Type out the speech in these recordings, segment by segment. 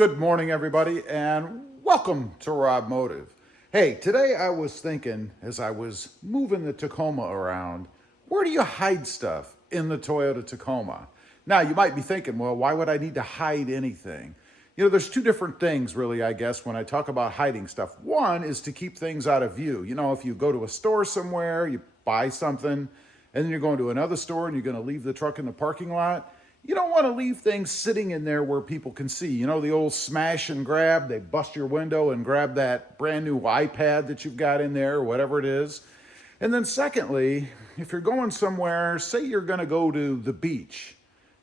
Good morning, everybody, and welcome to RobMotive. Hey, today I was thinking, as I was moving the Tacoma around, where do you hide stuff in the Toyota Tacoma? Now, you might be thinking, well, why would I need to hide anything? You know, there's two different things, really, I guess, when I talk about hiding stuff. One is to keep things out of view. You know, if you go to a store somewhere, you buy something, and then you're going to another store and you're going to leave the truck in the parking lot, you don't want to leave things sitting in there where people can see. You know, the old smash and grab, they bust your window and grab that brand new iPad that you've got in there or whatever it is. And then secondly, if you're going somewhere, say you're going to go to the beach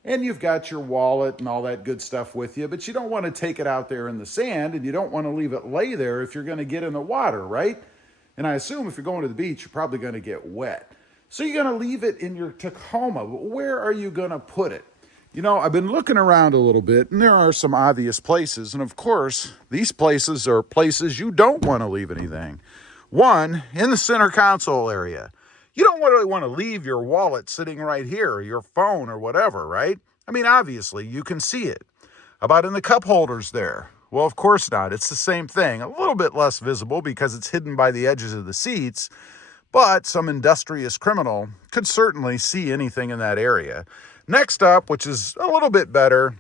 and you've got your wallet and all that good stuff with you, but you don't want to take it out there in the sand and you don't want to leave it lay there if you're going to get in the water, right? And I assume if you're going to the beach, you're probably going to get wet. So you're going to leave it in your Tacoma, but where are you going to put it? You know, I've been looking around a little bit, and there are some obvious places. And of course, these places are places you don't want to leave anything. One, in the center console area. You don't really want to leave your wallet sitting right here, or your phone, or whatever, right? I mean, obviously, you can see it. How about in the cup holders there? Well, of course not. It's the same thing. A little bit less visible because it's hidden by the edges of the seats, but some industrious criminal could certainly see anything in that area. Next up, which is a little bit better,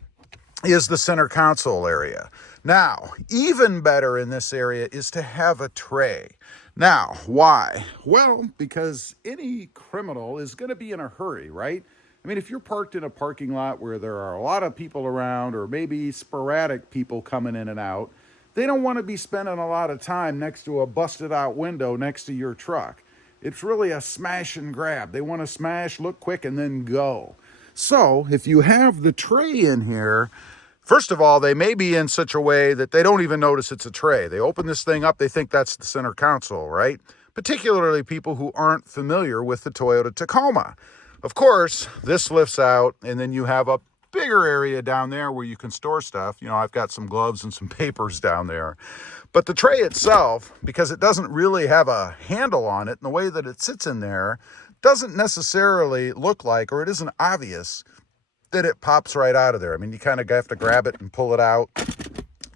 is the center console area. Now, even better in this area is to have a tray. Now, why? Well, because any criminal is going to be in a hurry, right? I mean, if you're parked in a parking lot where there are a lot of people around or maybe sporadic people coming in and out, they don't want to be spending a lot of time next to a busted out window next to your truck. It's really a smash and grab. They want to smash, look quick, and then go. So if you have the tray in here, first of all, they may be in such a way that they don't even notice it's a tray. They open this thing up, they think that's the center console, right? Particularly people who aren't familiar with the Toyota Tacoma. Of course, this lifts out, and then you have a bigger area down there where you can store stuff. You know, I've got some gloves and some papers down there. But the tray itself, because it doesn't really have a handle on it, and the way that it sits in there, doesn't necessarily look like, or it isn't obvious that it pops right out of there. I mean, you kind of have to grab it and pull it out.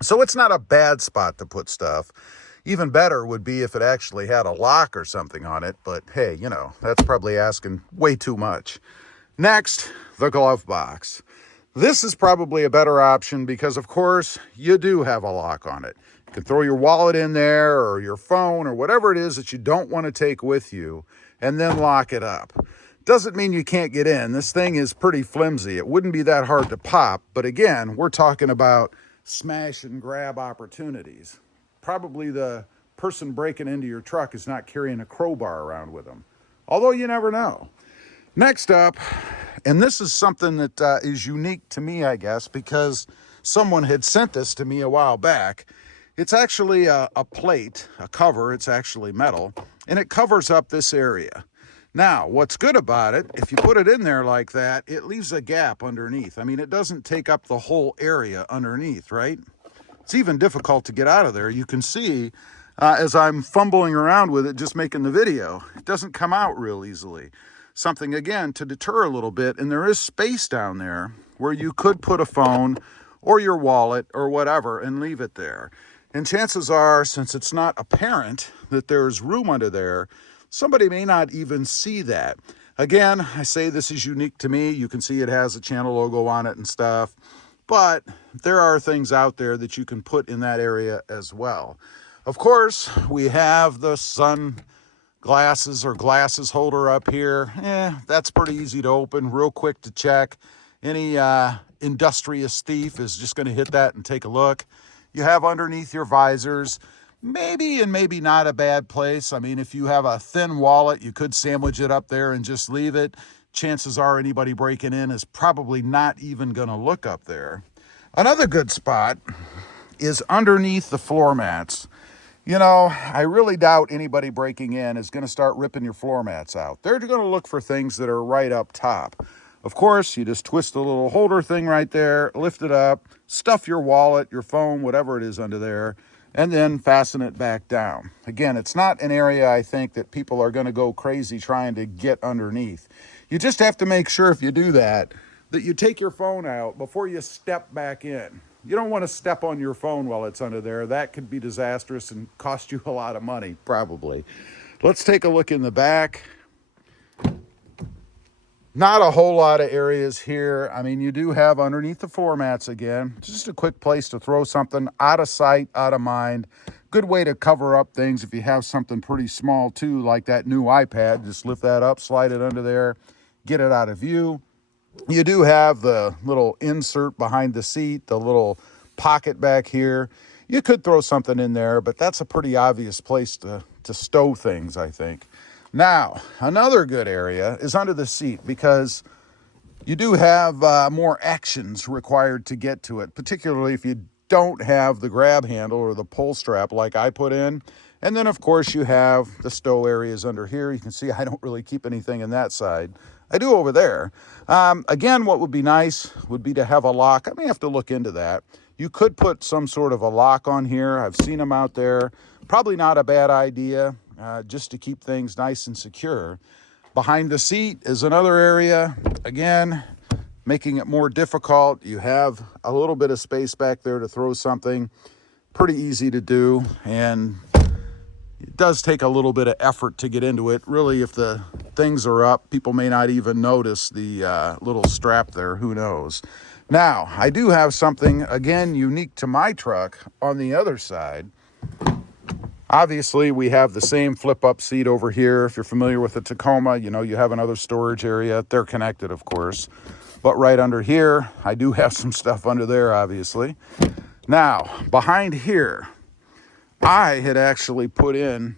So it's not a bad spot to put stuff. Even better would be if it actually had a lock or something on it. But hey, you know, that's probably asking way too much. Next, the glove box. This is probably a better option because, of course, you do have a lock on it. You can throw your wallet in there or your phone or whatever it is that you don't want to take with you and then lock it up. Doesn't mean you can't get in. This thing is pretty flimsy. It wouldn't be that hard to pop, but again, we're talking about smash and grab opportunities. Probably the person breaking into your truck is not carrying a crowbar around with them, although you never know. Next up, and this is something that is unique to me, I guess, because someone had sent this to me a while back. It's actually a plate, a cover. It's actually metal, and it covers up this area. Now, what's good about it, if you put it in there like that, it leaves a gap underneath. I mean, it doesn't take up the whole area underneath, right? It's even difficult to get out of there. You can see as I'm fumbling around with it, just making the video, it doesn't come out real easily. Something, again, to deter a little bit, and there is space down there where you could put a phone or your wallet or whatever and leave it there. And chances are, since it's not apparent that there's room under there, somebody may not even see that. Again, I say this is unique to me. You can see it has a channel logo on it and stuff. But there are things out there that you can put in that area as well. Of course, we have the sunglasses or glasses holder up here. That's pretty easy to open, real quick to check. Any industrious thief is just going to hit that and take a look. You have underneath your visors, maybe and maybe not a bad place. I mean, if you have a thin wallet, you could sandwich it up there and just leave it. Chances are anybody breaking in is probably not even going to look up there. Another good spot is underneath the floor mats. You know, I really doubt anybody breaking in is going to start ripping your floor mats out. They're going to look for things that are right up top. Of course, you just twist the little holder thing right there, lift it up, stuff your wallet, your phone, whatever it is under there, and then fasten it back down. Again, it's not an area I think that people are going to go crazy trying to get underneath. You just have to make sure if you do that, that you take your phone out before you step back in. You don't want to step on your phone while it's under there. That could be disastrous and cost you a lot of money, probably. Let's take a look in the back. Not a whole lot of areas here. I mean, you do have underneath the floor mats again, just a quick place to throw something out of sight, out of mind. Good way to cover up things if you have something pretty small too, like that new iPad. Just lift that up, slide it under there, get it out of view. You do have the little insert behind the seat, the little pocket back here. You could throw something in there, but that's a pretty obvious place to stow things, I think. Now, another good area is under the seat because you do have more actions required to get to it, particularly if you don't have the grab handle or the pull strap like I put in. And then, of course, you have the stow areas under here. You can see I don't really keep anything in that side. I do over there. Again, what would be nice would be to have a lock. I may have to look into that. You could put some sort of a lock on here. I've seen them out there. Probably not a bad idea. Just to keep things nice and secure. Behind the seat is another area. Again, making it more difficult. You have a little bit of space back there to throw something. Pretty easy to do, and it does take a little bit of effort to get into it. Really, if the things are up, people may not even notice the little strap there. Who knows? Now, I do have something, again, unique to my truck on the other side. Obviously, we have the same flip-up seat over here. If you're familiar with the Tacoma, you know you have another storage area. They're connected, of course. But right under here, I do have some stuff under there, obviously. Now, behind here, I had actually put in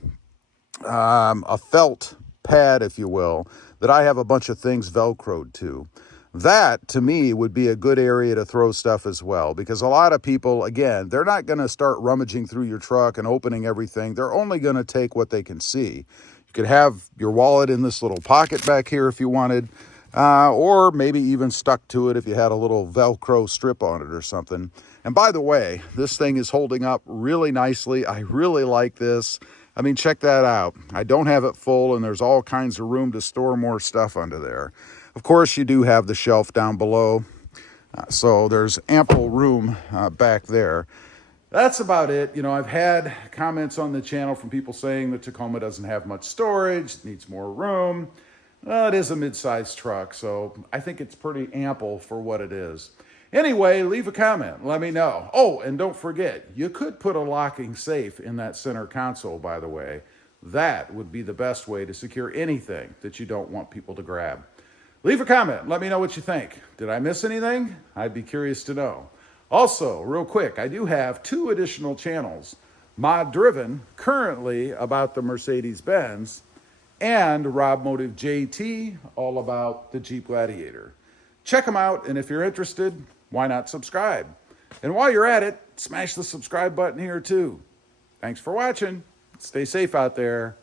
a felt pad, if you will, that I have a bunch of things Velcroed to. That, to me, would be a good area to throw stuff as well, because a lot of people, again, they're not going to start rummaging through your truck and opening everything. They're only going to take what they can see. You could have your wallet in this little pocket back here if you wanted, or maybe even stuck to it if you had a little Velcro strip on it or something. And by the way, this thing is holding up really nicely. I really like this. I mean, check that out. I don't have it full, and there's all kinds of room to store more stuff under there. Of course, you do have the shelf down below, so there's ample room back there. That's about it. You know, I've had comments on the channel from people saying the Tacoma doesn't have much storage, it needs more room. Well, it is a mid-sized truck, so I think it's pretty ample for what it is. Anyway, leave a comment. Let me know. Oh, and don't forget, you could put a locking safe in that center console, by the way. That would be the best way to secure anything that you don't want people to grab. Leave a comment. Let me know what you think. Did I miss anything? I'd be curious to know. Also, real quick, I do have 2 additional channels. Mod Driven, currently about the Mercedes-Benz, and RobMotive JT, all about the Jeep Gladiator. Check them out, and if you're interested, why not subscribe? And while you're at it, smash the subscribe button here too. Thanks for watching. Stay safe out there.